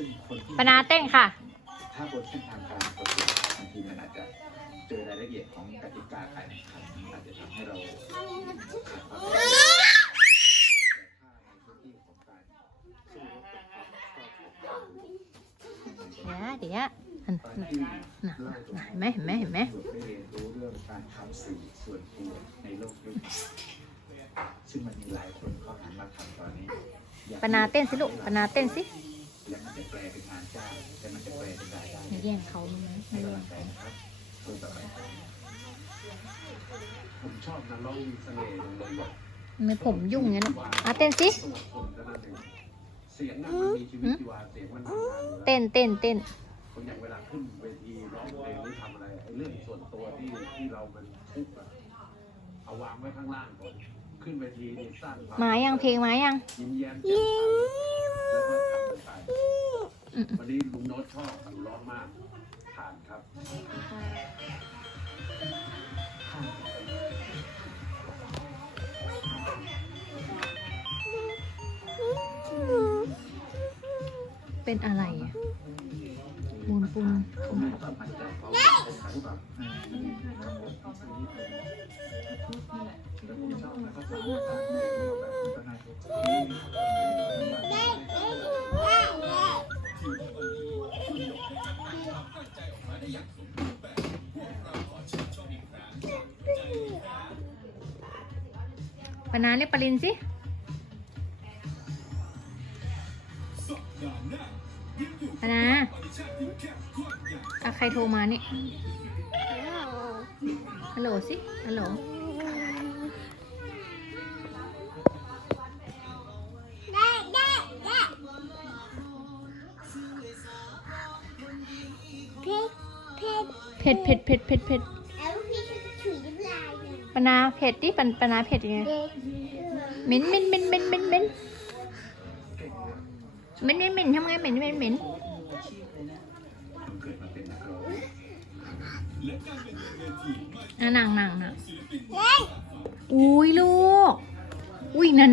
ซึ่งคนที่ ปนาเต้นค่ะ ถ้าบนเส้นทางการประกวดบางทีมันอาจจะเจอรายละเอียดของกติกาการแข่งขันอาจจะทำให้เราขาดความรู้แต่ถ้าในพื้นที่ของการสู้รบกับความชอบของ เดี๋ยวน่ะเห็นไหมได้เรียนรู้เรื่องการทำสื่อส่วนตัวในโลกยุคซึ่งมันมีหลายคนเขาหันมาทำตอนนี้ปนาเต้นสิลูกปนาเต้นสิแล้วมันจะแปลเป็นงานจ้างแต่มันจะแปลเป็นรายได้ไม่แย่งเขาไหมไม่แย่งเขา ตัวต่อไปผมชอบนะร้องมีเสน่ห์เลยว่ะไม่ผมยุ่งอย่างนั้นเต้นสิเสียงมันมีชีวิตชีวาเสียงมันทำงานเต้นคนอย่างเวลาขึ้นเวทีร้องเพลงหรือทำอะไรไอ้เรื่องส่วนตัวที่เรามันทุกข์เอาวางไว้ข้างล่างก่อนขึ้นเวทีนี่สร้างมายังเพลงมายังยิ้มแย้มแจ่มใสแล้วก็ทำไปวันนี้ลุงโน้ตชอบอยู่ร้องมากผ่านครับเป็นอะไรปูนปนาเรียกปรินสิปนาใครโทรมาเนี่ยฮัลโหลสิฮัลโหลเผ็ดปนาเผ็ดดิปนาเผ็ดยังไงเหม็นทำไงเหม็นนั่งอุ้ยลูกอุ้ยนั่น